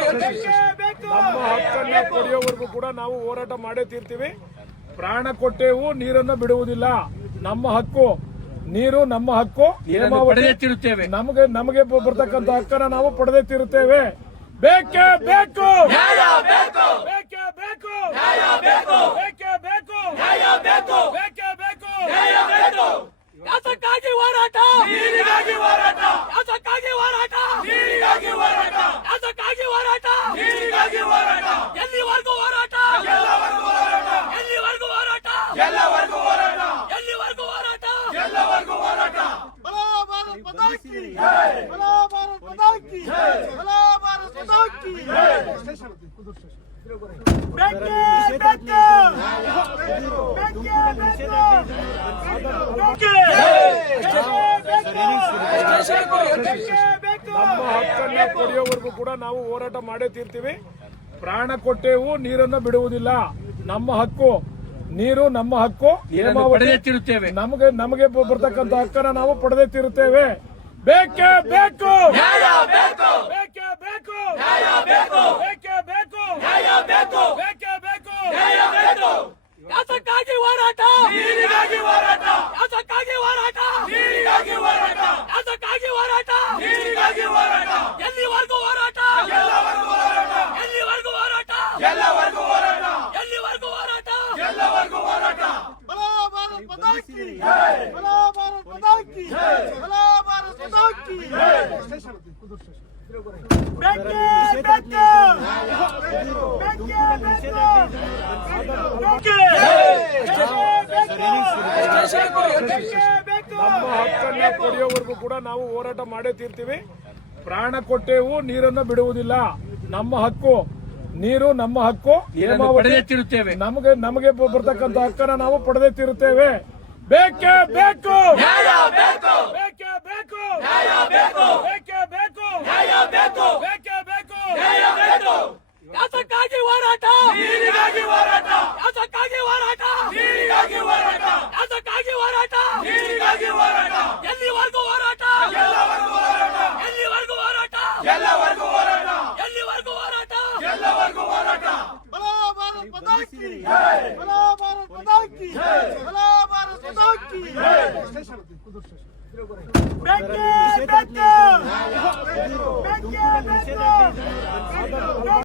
ನಮ್ಮ ಹಕ್ಕನ್ನ ಪಡೆಯೋವರೆಗೂ ಕೂಡ ನಾವು ಹೋರಾಟ ಮಾಡೇ ತೀರ್ತೀವಿ. ಪ್ರಾಣ ಕೊಟ್ಟೇವು ನೀರನ್ನ ಬಿಡುವುದಿಲ್ಲ. ನಮ್ಮ ಹಕ್ಕು ನೀರು ನಮ್ಮ ಹಕ್ಕು ತಿರುತ್ತೇವೆ. ನಮಗೆ ನಮಗೆ ಬರ್ತಕ್ಕಂತ ಬರ್ತಕ್ಕಂಥ ಹಕ್ಕನ್ನ ನಾವು ಪಡೆದೇ ತಿರುತ್ತೇವೆ. ಬೇಕೇ ಬೇಕು! ಬೇಕೇ! ಬೇಕು ಬೇಕೇ! ಬೇಕು! ಬೇಕೇ ಬೇಕು ಹೋರಾಟ ನೀರಿಗಾಗಿ ಹೋರಾಟ ಯಾತಕ್ಕಾಗಿ ಹೋರಾಟ ನೀರಿಗಾಗಿ ಹೋರಾಟ ಯಾತಕ್ಕಾಗಿ ಹೋರಾಟ ನೀತಿಗಾಗಿ ಹೋರಾಟ ಎಲ್ಲಿವರೆಗೂ ಹೋರಾಟ? ಎಲ್ಲವರೆಗೂ ಹೋರಾಟ? ಎಲ್ಲಿವರೆಗೂ ಹೋರಾಟ? ಎಲ್ಲವರೆಗೂ ಹೋರಾಟ? ಎಲ್ಲಿವರೆಗೂ ಹೋರಾಟ? ಎಲ್ಲವರೆಗೂ ಹೋರಾಟ? ನಮ್ಮ ಹಕ್ಕನ್ನ ಪಡೆಯೋವರೆಗೂ ಕೂಡ ನಾವು ಹೋರಾಟ ಮಾಡೇ ತೀರ್ತೀವಿ. ಪ್ರಾಣ ಕೊಟ್ಟೆವು ನೀರನ್ನ ಬಿಡುವುದಿಲ್ಲ. ನಮ್ಮ ಹಕ್ಕು. ನೀರು ನಮ್ಮ ಹಕ್ಕು. ಹೇಮಾವತಿ ಪಡೆದೇ ತಿರುತ್ತೇವೆ. ನಮಗೆ ನಮಗೆ ಬರ್ತಕ್ಕಂತ ಬರ್ತಕ್ಕಂಥ ಹಕ್ಕನ್ನ ನಾವು ಪಡೆದೇ ತೀರುತ್ತೇವೆ. ಬೇಕೇ ಬೇಕು. ಬೇಕೇ. ಬೇಕು ಬೇಕೇ. ಬೇಕು. ಬೇಕೇ ಬೇಕು. ಯಾತಕ್ಕಾಗಿ ಹೋರಾಟ? ನೀರಿಗಾಗಿ ಹೋರಾಟ. ಯಾತಕ್ಕಾಗಿ ಹೋರಾಟ? ನೀರಿಗಾಗಿ ಹೋರಾಟ ಯಾತಕ್ಕಾಗಿ ಹೋರಾಟ ನೀರಿಗಾಗಿ ಹೋರಾಟ ಎಲ್ಲಿವರೆಗೂ ಹೋರಾಟ ಎಲ್ಲವರೆಗೂ ಹೋರಾಟ ಎಲ್ಲಿವರೆಗೂ ಎಲ್ಲವರೆಗೂ ಹೋರಾಟ. ಎಲ್ಲಿವರೆಗೂ ಹೋರಾಟ? ಎಲ್ಲವರೆಗೂ ಹೋರಾಟ. ಬಲ ಜೈ. ಬಲ ನಮ್ಮ ಹಕ್ಕನ್ನ ಪಡೆಯೋವರೆಗೂ ಕೂಡ ನಾವು ಹೋರಾಟ ಮಾಡೇ ತೀರ್ತೀವಿ. ಪ್ರಾಣ ಕೊಟ್ಟೆವು ನೀರನ್ನ ಬಿಡುವುದಿಲ್ಲ. ನಮ್ಮ ಹಕ್ಕು. ನೀರು ನಮ್ಮ ಹಕ್ಕು ನಮಗೆ ನಮಗೆ ಬರ್ತಕ್ಕಂತ ಬರ್ತಕ್ಕಂಥ ಹಕ್ಕನ್ನ ನಾವು ಪಡೆದೇ ತಿರುತ್ತೇವೆ. ಬೇಕು ಬೇಕೇ! ki. Hala Bharat Mata ki. Bekle, bekle.